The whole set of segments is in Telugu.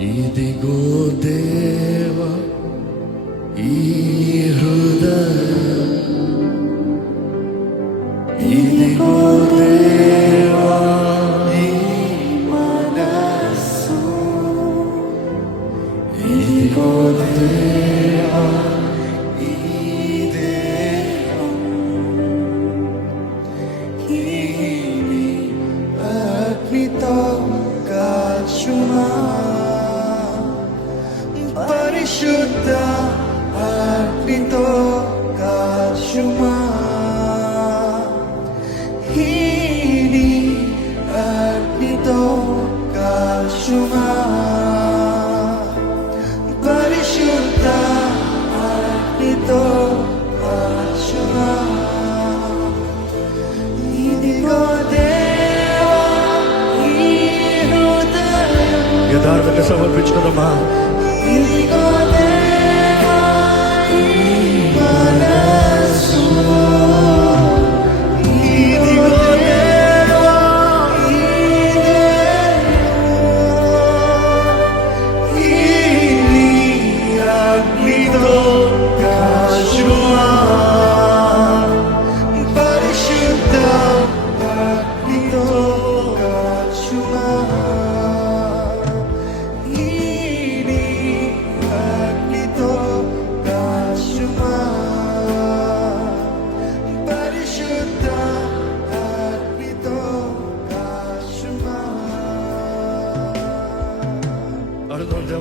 ఇదిగో దేవ ఈ హృదయం ఇదిగో దేవా ఈ మనస్సు ఇదిగో దేవా ఈ దేహం ఇది అగ్నితో కాచుమా పరిశుద్ధ అగ్నితో కాచుమా ఇది అగ్నితో కాచుమా పరిశుద్ధ అగ్నితో కాచుమా ఇదిగో దేవా ఈ హృదయం యథార్థంగా సమర్పించుకుందామా?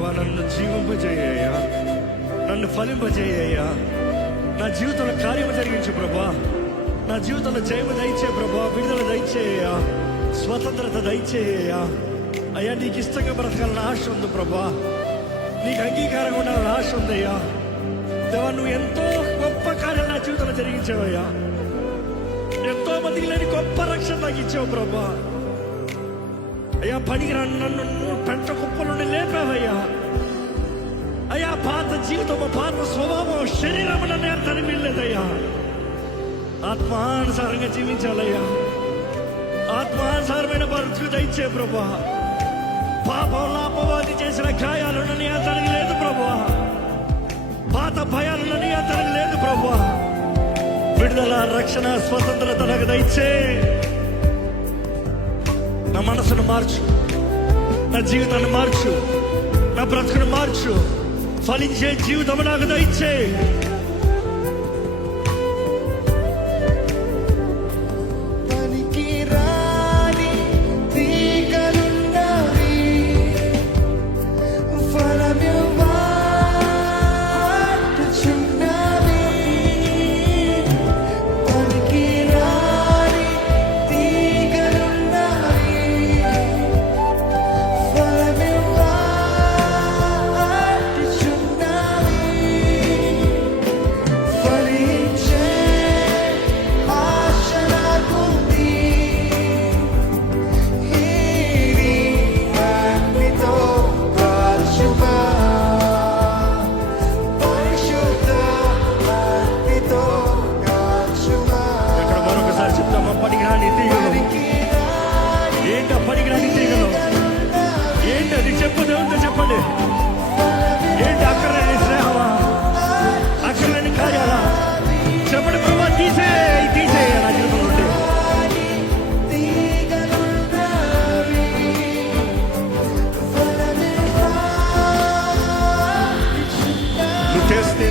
దేవా నన్ను జీవింపజేయ్యా నన్ను ఫలింపజేయ్యా నా జీవితంలో కార్యము జరిగించు ప్రభా. నా జీవితంలో జయము దయచే ప్రభా. విడుదల దయచేయ్యా. స్వతంత్రత దయచేయ్యా. అయ్యా నీకు ఇష్టంగా బ్రతకాలని ఆశ ఉంది ప్రభా. నీకు అంగీకారంగా ఉండాలని ఆశ ఉందయ్యా. దేవా నువ్వు ఎంతో గొప్ప కార్యాలు నా జీవితంలో జరిగించావయ్యా. ఎంతో మందికి లేని గొప్ప రక్షణ నాకు ఇచ్చావు ప్రభా. అయ్యా పనికి నన్ను నువ్వు పెంట కుప్ప నుండి లేపావయ్యా. అయ్యా పాత జీవితం పాత స్వభావం శరీరం నేను తనిపిల్లేదయ్యా ఆత్మానుసారంగా జీవించాలయ్యా. ఆత్మానుసారమైన బ్రతుకు దయచే ప్రభా. పాపంలో అపవాది చేసిన గాయాలను నీ లేదు ప్రభా. పాత భయాలను నీ లేదు ప్రభా. విడుదల రక్షణ స్వతంత్రత నాకు దయచే. నా మనసును మార్చు. నా జీవితాన్ని మార్చు. నా బ్రతుకును మార్చు. ఫలించే జీవితం నాకు దయచే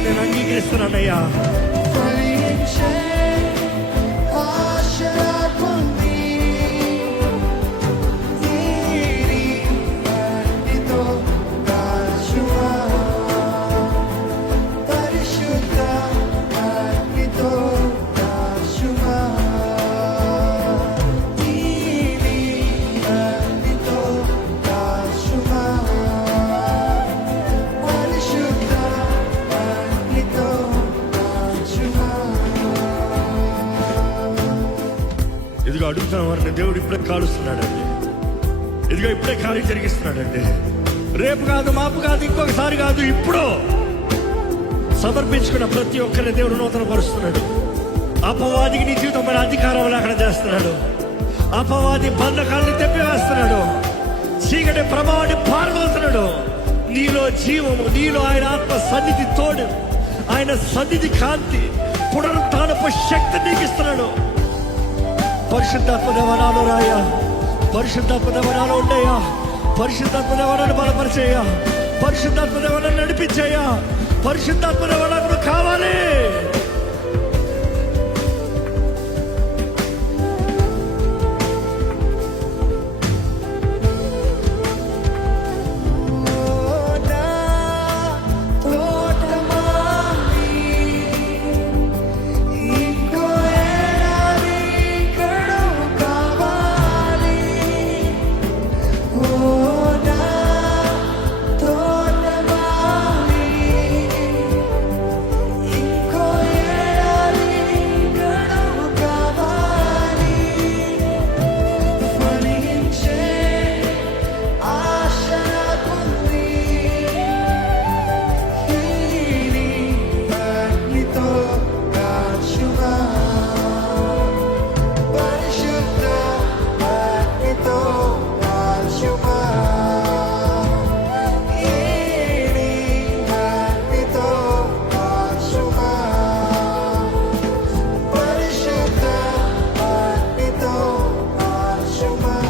నేను అంగీకరిస్తున్నానయ్యా. ఇదిగో అడుగుతున్న వారిని దేవుడు ఇప్పుడే కాలుస్తున్నాడండి. ఇదిగో ఇప్పుడే ఖాళీ జరిగిస్తున్నాడండి. రేపు కాదు మాపు కాదు ఇంకొకసారి కాదు ఇప్పుడు సమర్పించుకున్న ప్రతి ఒక్కరిని దేవుడు నూతన పరుస్తున్నాడు అపవాదికి నీ జీవితం పైన అధికారం లేకుండా చేస్తున్నాడు. అపవాది బంధకాలను తెప్పివేస్తున్నాడు. చీకటి ప్రభావాన్ని పారిపోతున్నాడు నీలో జీవము నీలో ఆయన ఆత్మ సన్నిధి తోడు ఆయన సన్నిధి కాంతి పునరుత్నపు శక్తి నీకిస్తున్నాడు ఇస్తున్నాడు. పరిశుద్ధాత్మదేవనాలు రాయా. పరిశుద్ధాత్మదేవనాలు ఉండయా. పరిశుద్ధాత్మదేవనాలు బలపరిచేయా. పరిశుద్ధాత్మదేవనాలు నడిపించేయా. పరిశుద్ధాత్మదేవనాలు కావాలి.